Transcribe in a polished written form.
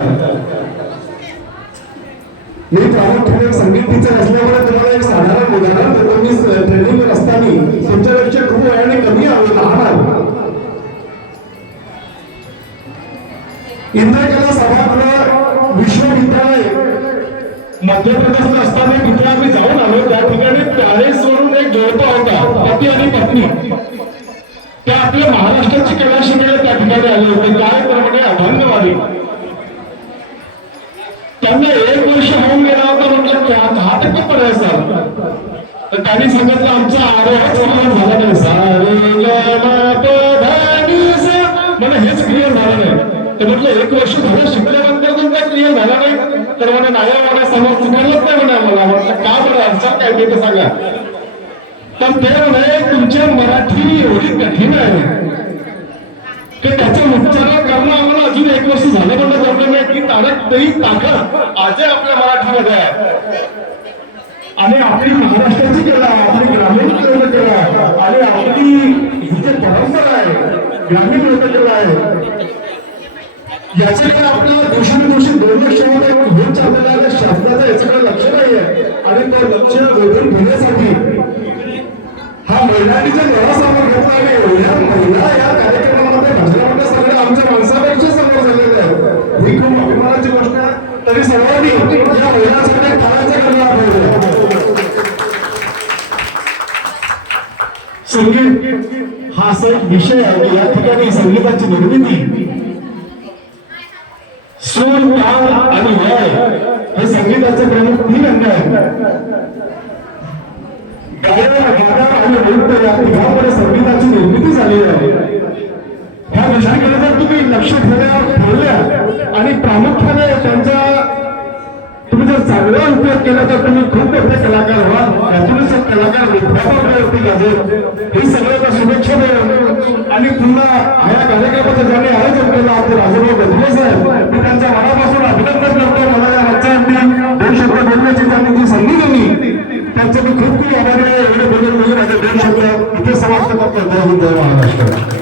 मी प्रामुख्याने संगीत टीचर असल्यामुळे तुम्हाला एक साधारण उदाहरण देतो. मी ट्रेनिंग असताना तुमच्यापेक्षा खूप वयाने कमी आलो, लहान आलो. इंद्रकला सभागृह विश्वविद्यालय मध्य प्रदेशला असताना तिथे आम्ही जाऊन आलो. त्या ठिकाणी पॅरिसवरून एक जोडपा होता, पती आणि पत्नी. त्या आपल्या महाराष्ट्राची कला शिकायला त्या ठिकाणी आले होते. काय तर म्हणजे अभंगवादी. त्यांना 1 वर्ष होऊन गेला होता. म्हटलं क्या 10% पडायचा. तर त्यांनी सांगितलं आमचा आरोह झाला नाही. सारे मला हेच क्लिअर झालं नाही. तर म्हटलं 1 वर्ष झालं शिकल्यानंतर तुमचा क्लिअर झाला नाही. तर म्हणे नाही समोर चुकायलाच नाही म्हणे आम्हाला. म्हटलं का बरं अडचण काय ते सांगा. तर ते म्हणे तुमची मराठी एवढी कठीण आहे की त्याचा उच्चार करणं आम्हाला अजून 1 वर्ष झालं म्हणणं जमलं नाही. की तरी ताकद आज आपल्या मराठीमध्ये आहे. आणि आपली महाराष्ट्राची कला, आपली ग्रामीण लोककला आणि आपली ही जी परंपरा आहे, ग्रामीण लोककला आहे, याच्याकडे आपल्याला दिवसेंदिवशी दुर्लक्षामध्ये होत चाललेला आहे. शासनाचं याच्याकडे लक्ष नाही आहे. आणि तो लक्ष वेधून घेण्यासाठी हा महिलांनी जे लढा समोर घेतला आहे, एवढ्या महिला या कार्यक्रमामध्ये भजनामध्ये सगळ्या आमच्या माणसापेक्षा समोर झालेल्या आहेत. ही खूप अभिमानाची गोष्ट आहे. तरी सर्वांनी या महिलांसाठी टाळ्याचा करणार पाहिजे. संगीत हा असा एक विषय आहे. या ठिकाणी संगीताची निर्मिती, सूर, ताल आणि लय हे संगीताचे प्रमुख 3 अंग आहेत. गायन, गाणं आणि नृत्य या तिघांमध्ये संगीताची निर्मिती झालेली आहे. ह्या विषयाकडे जर तुम्ही लक्ष ठेवल्या आणि प्रामुख्याने त्यांचा तुम्ही जर चांगला उपयोग केला तर तुम्ही खूप मोठे कलाकार व्हाल. यातूनच एक कलाकार वरती गाजेल. हे सगळ्यांना शुभेच्छा देऊन आणि पुन्हा या कार्यक्रमाचं ज्यांनी आयोजन केलं होतं राजाभाऊ गजबे साहेब, मी त्यांच्या मनापासून अभिनंदन करतो. मला या मंचावरती 2 शब्द बोलण्याची त्यांनी जी संधी दिली त्यांचं मी खूप खूप आभारी आहे. एवढे बोलून माझे 2 शब्द इथे समाप्त करतो. जय हिंद, जय महाराष्ट्र.